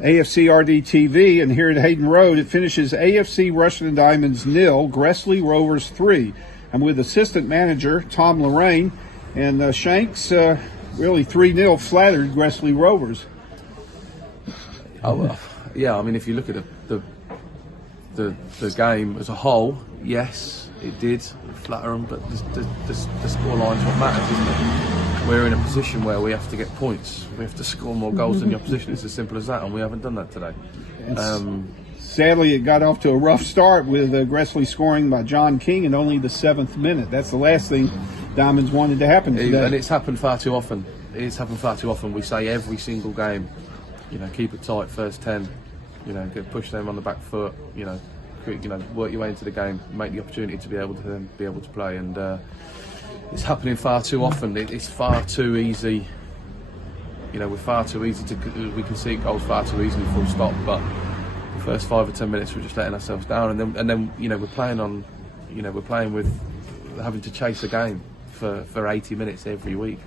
AFCRDTV, and here at Hayden Road, it finishes AFC Rushden Diamonds 0, Gresley Rovers 3. I'm with assistant manager Tom Lorraine, and Shanks really 3-0 flattered Gresley Rovers. Oh well, yeah. I mean, if you look at the game as a whole, yes, it did flatter them, but the scoreline's what matters, isn't it? We're in a position where we have to get points. We have to score more goals than the opposition. It's as simple as that, and we haven't done that today. Sadly, it got off to a rough start with Gresley scoring by John King in only the 7th minute. That's the last thing Diamonds wanted to happen today. And it's happened far too often. It's happened far too often. We say every single game, keep it tight, first 10, push them on the back foot, work your way into the game, make the opportunity to be able to play, and it's happening far too often. It's far too easy. We're far too easy we concede goals far too easily, full stop. But the first 5 or 10 minutes, we're just letting ourselves down, and then we're playing with having to chase a game for 80 minutes every week.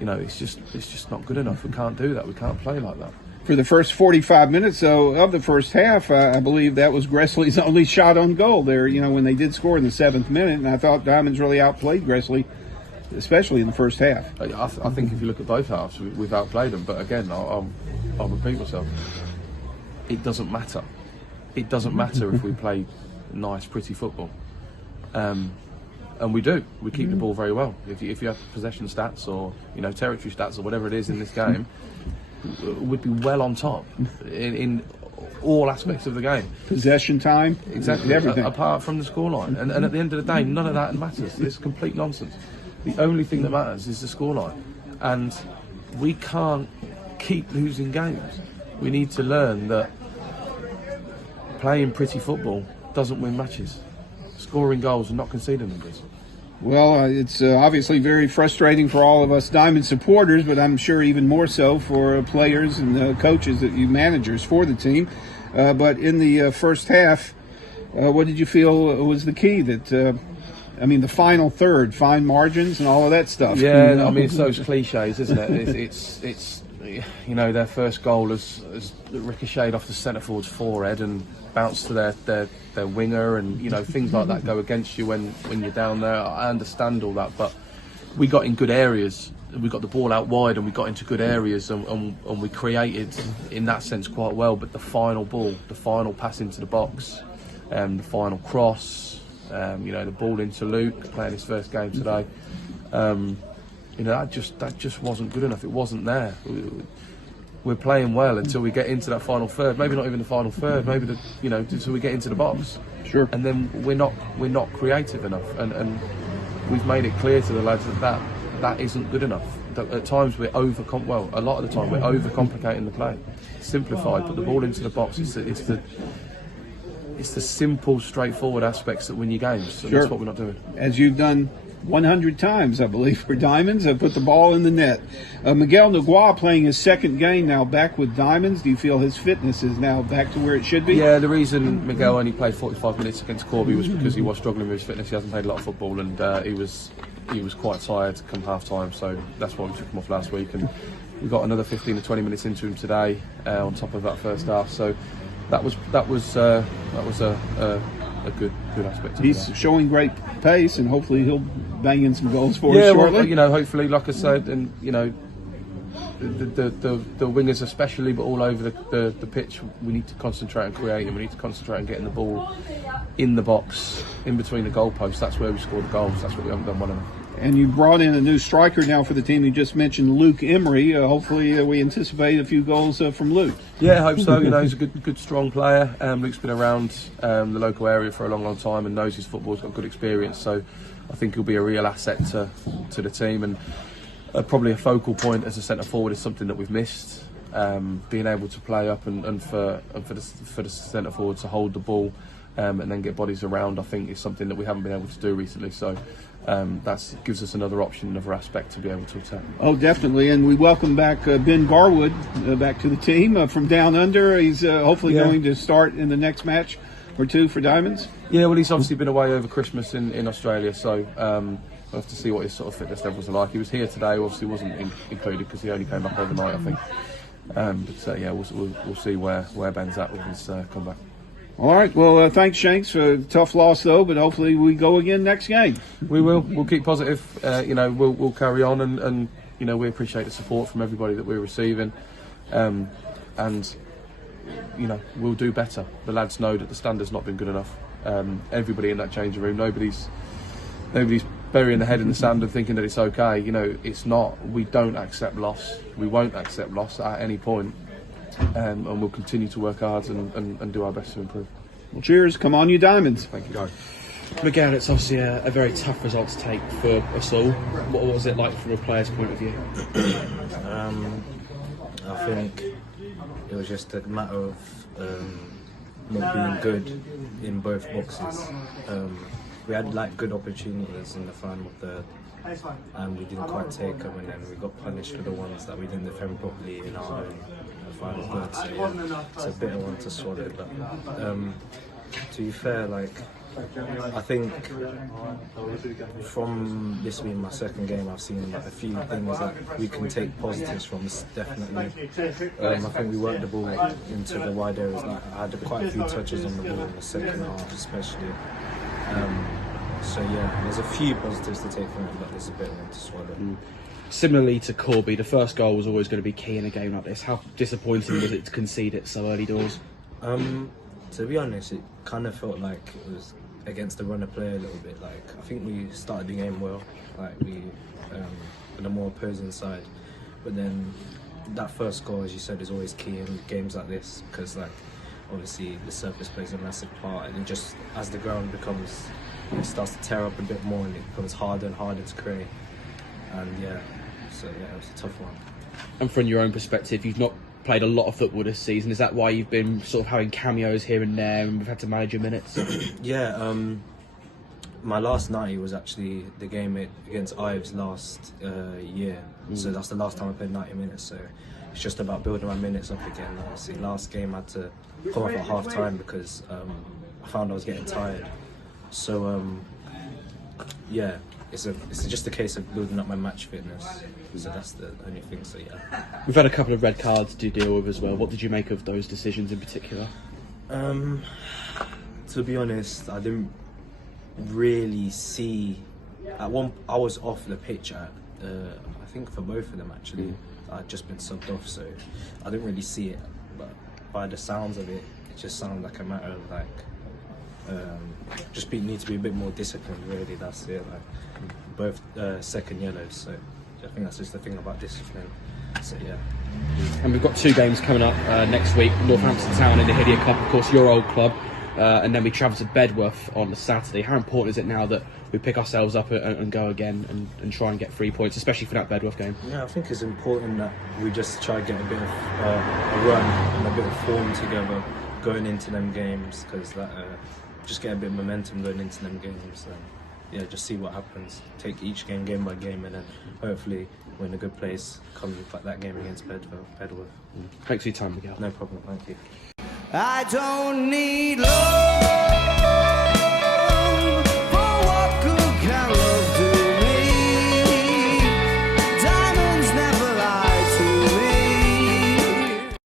It's just not good enough. We can't do that. We can't play like that. For the first 45 minutes, though, of the first half, I believe that was Gresley's only shot on goal there, when they did score in the 7th minute. And I thought Diamonds really outplayed Gresley, especially in the first half. I think if you look at both halves, we've outplayed them. But again, I'll repeat myself. It doesn't matter. It doesn't matter if we play nice, pretty football. And we do. We keep the ball very well. If you have possession stats or territory stats or whatever it is in this game, we'd be well on top in all aspects of the game. Possession time, exactly, everything. Apart from the scoreline. And at the end of the day, none of that matters. It's complete nonsense. The only thing that matters is the scoreline. And we can't keep losing games. We need to learn that playing pretty football doesn't win matches. Scoring goals and not conceding them does. Well, it's obviously very frustrating for all of us Diamond supporters, but I'm sure even more so for players and coaches, that you managers for the team. But in the first half, what did you feel was the key? That the final third, fine margins and all of that stuff. Yeah, you know? I mean, it's those cliches, isn't it? It's their first goal has ricocheted off the centre forward's forehead and bounced to their winger, and things like that go against you when you're down there. I understand all that, but we got in good areas. We got the ball out wide and we got into good areas, and we created in that sense quite well. But the final ball, the final pass into the box, the final cross, the ball into Luke playing his first game today. That just wasn't good enough. It wasn't there. We're playing well until we get into that final third. Maybe not even the final third. Maybe until we get into the box. Sure. And then we're not creative enough. And we've made it clear to the lads that isn't good enough. At times a lot of the time we're overcomplicating the play. Simplify, put the ball into the box. It's the simple, straightforward aspects that win you games. And Sure. That's what we're not doing. As you've done 100 times, I believe, for Diamonds, put the ball in the net. Miguel Naguá playing his second game now back with Diamonds. Do you feel his fitness is now back to where it should be? Yeah, the reason Miguel only played 45 minutes against Corby was because he was struggling with his fitness. He hasn't played a lot of football, and he was quite tired come half time, so that's why we took him off last week, and we got another 15 to 20 minutes into him today on top of that first half. So that was a good aspect of He's that. showing great pace, and hopefully he'll bang in some goals for us shortly. Well, hopefully, like I said, and the wingers especially, but all over the pitch, we need to concentrate on creating. We need to concentrate on getting the ball in the box, in between the goalposts. That's where we score the goals. That's what we haven't done well enough. And you brought in a new striker now for the team. You just mentioned Luke Emery. Hopefully we anticipate a few goals from Luke. Yeah, I hope so. He's a good, strong player. Luke's been around the local area for a long time and knows his football. He's got good experience, so I think he'll be a real asset to the team, and probably a focal point as a centre forward is something that we've missed. Being able to play up and for the centre forward to hold the ball and then get bodies around, I think is something that we haven't been able to do recently. So that gives us another option, another aspect to be able to attack. Oh, definitely. And we welcome back Ben Garwood back to the team from down under. He's hopefully going to start in the next match or two for Diamonds. Yeah, well, he's obviously been away over Christmas in Australia, so we'll have to see what his sort of fitness levels are like. He was here today, obviously wasn't included because he only came back overnight, I think. We'll see where Ben's at with his comeback. All right. Well, thanks, Shanks. Tough loss, though, but hopefully we go again next game. We will. We'll keep positive. We'll carry on, and we appreciate the support from everybody that we're receiving, and we'll do better. The lads know that the standard's not been good enough. Everybody in that changing room, nobody's burying their head in the sand and thinking that it's okay. It's not. We don't accept loss. We won't accept loss at any point. And we'll continue to work hard and do our best to improve. Well, cheers. Come on, you Diamonds. Thank you, guys. Miguel, it's obviously a very tough result to take for us all. What was it like from a player's point of view? I think it was just a matter of not being good in both boxes. We had good opportunities in the final third, and we didn't quite take them, and then we got punished for the ones that we didn't defend properly in our final third. So yeah, it's a bitter one to swallow. But to be fair, I think from this being my second game, I've seen a few things that we can take positives from. Definitely, I think we worked the ball into the wide areas. I had quite a few touches on the ball in the second half, especially. So yeah, there's a few positives to take from it, but there's a bit one to swallow. Similarly to Corby, the first goal was always going to be key in a game like this. How disappointing was it to concede it so early doors? To be honest, it kind of felt like it was against the runner play a little bit. I think we started the game well, we on the more opposing side, but then that first goal, as you said, is always key in games like this because obviously the surface plays a massive part, and just as the ground it starts to tear up a bit more and it becomes harder and harder to create. And it was a tough one. And from your own perspective, you've not played a lot of football this season. Is that why you've been sort of having cameos here and there and we've had to manage your minutes? Yeah, my last 90 was actually the game against Ives last year. So that's the last time I played 90 minutes. So it's just about building my minutes up again. Obviously, last game I had to come off at half time because I found I was getting tired. So yeah, it's just a case of building up my match fitness. So that's the only thing. So yeah, We've had a couple of red cards to deal with as well. What did you make of those decisions in particular? To be honest, I didn't really see. I was off the pitch at I think for both of them actually. I'd just been subbed off, so I didn't really see it. But by the sounds of it, it just sounded like a matter of just need to be a bit more disciplined. Really, that's it. Like both second yellows, so I think that's just the thing about discipline. So yeah. And we've got 2 games coming up next week. Northampton Town in the Hidia Cup, of course, your old club. And then we travel to Bedworth on the Saturday. How important is it now that we pick ourselves up and go again and try and get 3 points, especially for that Bedworth game? Yeah, I think it's important that we just try to get a bit of a run and a bit of form together going into them games, because that just get a bit of momentum going into them games. Yeah, just see what happens. Take each game by game, and then hopefully we're in a good place come like that game against Bedworth. Thanks for your time, Miguel. No problem, thank you. I don't need love.